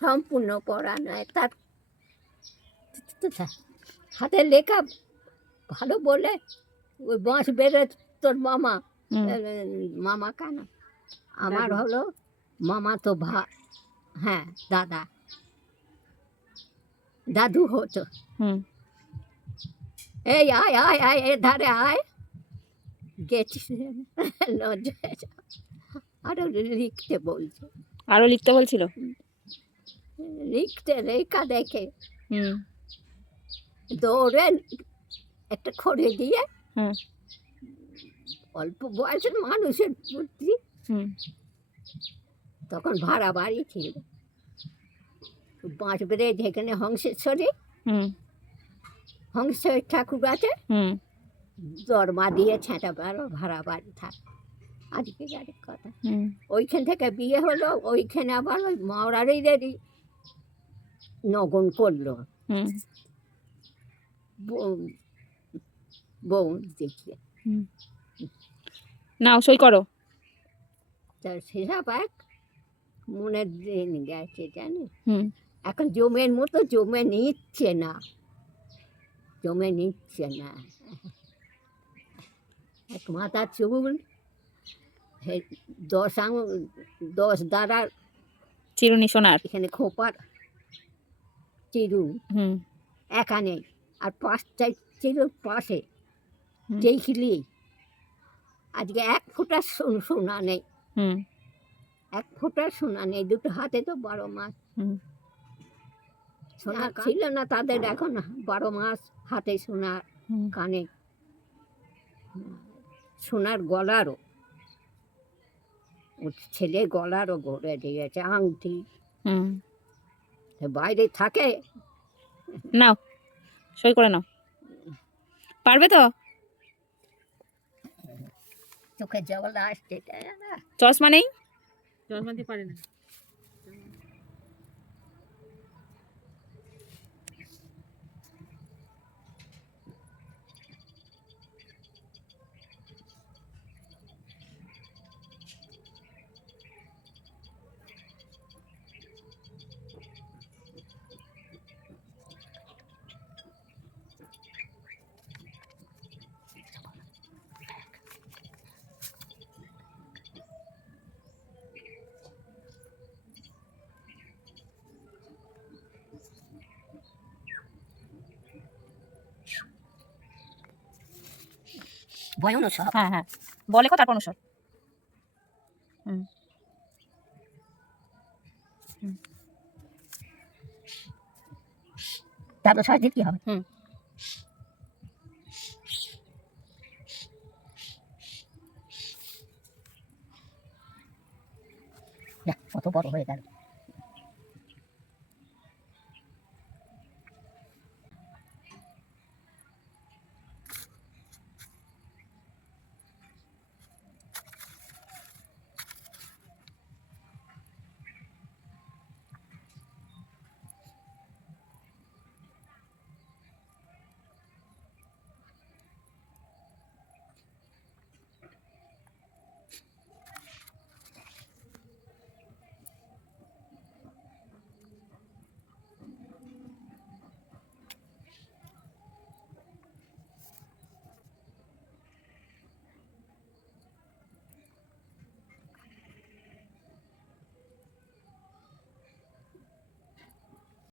সম্পূর্ণ পড়া নয়, তার হাতের লেখা ভালো বলে ওই বাঁশ বেড়ে তোর মামা মামা কেন আমার হলো মামা তো হ্যাঁ দাদা দাদু হতো। এই আয় আয় আয় এর ধারে আয় গেছিস আরো লিখতে বলছে, আরো লিখতে বলছিল, লিখতে রেখা দেখে দৌড়ে একটা খড়ে দিয়ে অল্প বয়সের মানুষের বুদ্ধি, তখন ভাড়া বাড়ি ছিল বাঁশ বেড়ে যেখানে হংসেশ্বরী হংসেশ্বরী ঠাকুর আছে দরমা দিয়ে ছেঁটা ভাড়া বাড়ি থাক আজকে গাড়ির কথা। ওইখান থেকে বিয়ে হলো, ওইখানে আবার ওই মাওরারিদেরই নগন করলো বউ দেখিয়ে। নাও সই করো। তার সেসব এক মনের দিন গেছে জানিস, এখন জমের মতো জমে নিচ্ছে না, জমে নিচ্ছে না। এক মাথা চুল 10 দ্বারা চিরুনি সোনার এখানে খোপার চিরু এখানে, আর 5টা চিরুর পাশে দেখলি আজকে 1 ফোঁটা সোনা নেই, 1 ফোঁটা সোনা নেই। দুটো হাতে তো 12 মাস সোনা ছিল না তাদের, এখন 12 মাস হাতে সোনা, কানে সোনার গলারও, ওর ছেলে গলারও গড়ে দিয়েছে আংটি। বাইরে থাকে। নাও সই করে নাও, পারবে তো? চোখে জল আসছে, চশমা নেই, চশমা দিয়ে পারে না। বয়নসব। হ্যাঁ হ্যাঁ বলে কো তারপর অনুসর। তারপর সাজে কি হবে? কত বড় হয়ে গেল।